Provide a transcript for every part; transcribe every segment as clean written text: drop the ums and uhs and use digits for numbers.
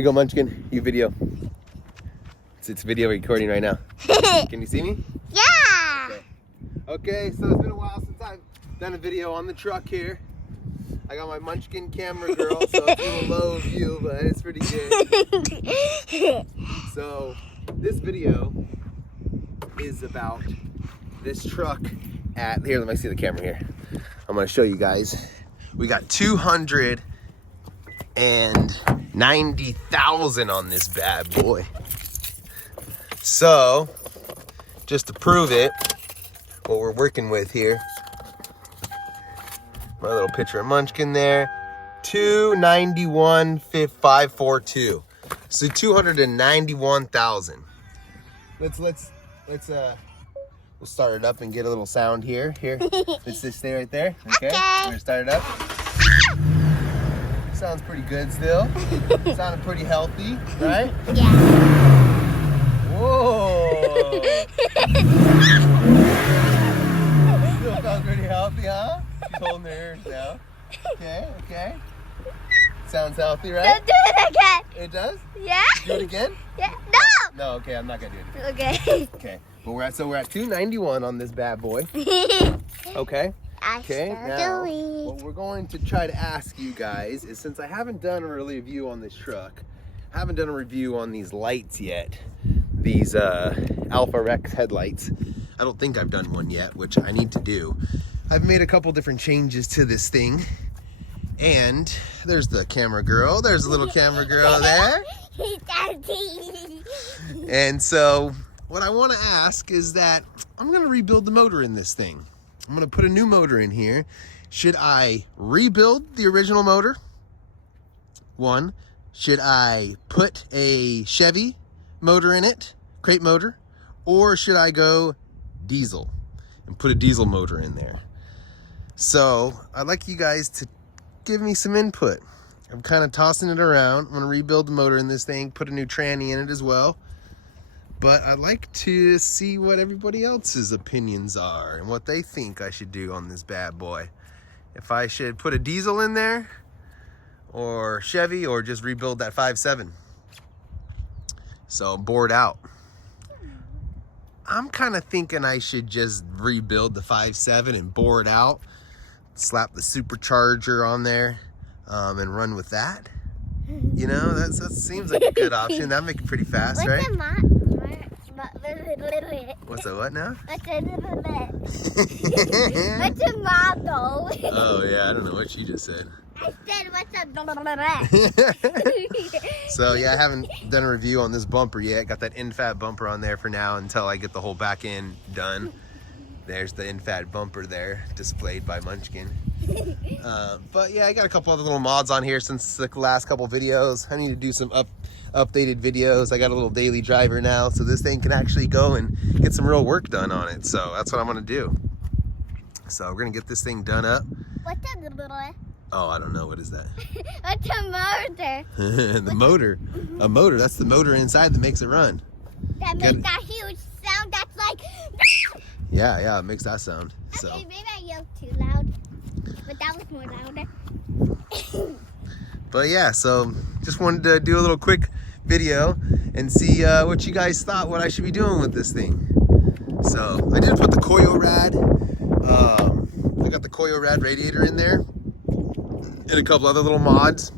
you go, Munchkin. You video. It's video recording right now. Can you see me? Yeah. Okay, so it's been a while since I've done a video on the truck here. I got my Munchkin camera girl, so it's a little low view, but it's pretty good. So this video is about this truck at, here, let me see the camera here. I'm gonna show you guys. We got 290,000 on this bad boy. So, just to prove it, what we're working with here, my little picture of Munchkin there, 291,542. So 291,000. We'll start it up and get a little sound here. Here, it's this thing right there. Okay. We're gonna start it up. Sounds pretty good still. Sounded pretty healthy, right? Yeah. Whoa. Still sounds pretty healthy, huh? She's holding her ears now. Okay, okay. Sounds healthy, right? Don't do it again. It does? Yeah. Do it again? Yeah. No. No, okay, I'm not gonna do it again. Okay. Okay. But we're at 291 on this bad boy. Okay. Okay. Now, what we're going to try to ask you guys is, since I haven't done a review on this truck, I haven't done a review on these lights yet. These Alpha Rex headlights. I don't think I've done one yet, which I need to do. I've made a couple different changes to this thing. And there's the camera girl. There's a little camera girl there. And so what I want to ask is that I'm going to rebuild the motor in this thing. I'm going to put a new motor in here. Should I rebuild the original motor? One. Should I put a Chevy motor in it, crate motor? Or should I go diesel and put a diesel motor in there? So I'd like you guys to give me some input. I'm kind of tossing it around. I'm going to rebuild the motor in this thing, put a new tranny in it as well. But I'd like to see what everybody else's opinions are and what they think I should do on this bad boy. If I should put a diesel in there, or Chevy, or just rebuild that 5.7. So bored out. I'm kind of thinking I should just rebuild the 5.7 and bore it out. Slap the supercharger on there and run with that. You know, that seems like a good option. That'd make it pretty fast, right? What's a what now? What's a model? Oh yeah, I don't know what you just said. I said what's a So yeah, I haven't done a review on this bumper yet. Got that in-fat bumper on there for now until I get the whole back end done. There's the in-fat bumper there, displayed by Munchkin. But yeah, I got a couple other little mods on here since the last couple videos. I need to do some updated videos. I got a little daily driver now, so this thing can actually go and get some real work done on it. So that's what I'm gonna do. So we're gonna get this thing done up. What's a motor? Oh, I don't know. What is that? What's a motor? The motor. A motor. That's the motor inside that makes it run. That makes that huge sound that's like... Yeah, it makes that sound. So. Okay, maybe I yelled too loud. But that was more louder. But yeah, so just wanted to do a little quick video and see what you guys thought, what I should be doing with this thing. So I did put the coil rad. I got the coil rad radiator in there. And a couple other little mods.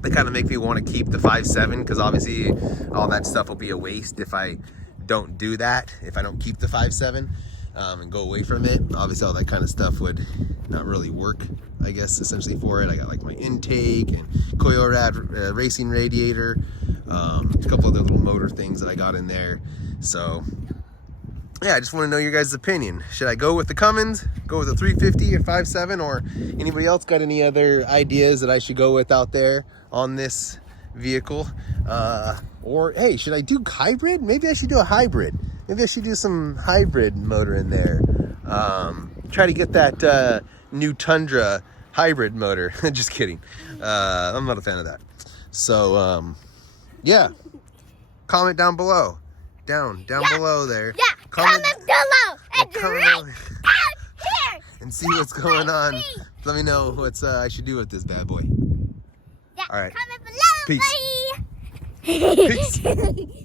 They kind of make me want to keep the 5.7 because obviously all that stuff will be a waste if I don't do that, if I don't keep the 5.7 and go away from it. Obviously all that kind of stuff would not really work, I guess, essentially for it. I got like my intake and coil rad racing radiator, a couple other little motor things that I got in there. So yeah, I just want to know your guys' opinion. Should I go with the Cummins, go with the 350 or 5.7, or anybody else got any other ideas that I should go with out there on this vehicle? Or hey, should I do hybrid? Maybe I should do a hybrid. Maybe I should do some hybrid motor in there. Try to get that new Tundra hybrid motor. Just kidding. I'm not a fan of that. So yeah, comment down below. Down below there. Yeah, comment below and right out here. And see what's going on. Let me know what I should do with this bad boy. Yeah, all right. comment below. Peace. Bye. Peace.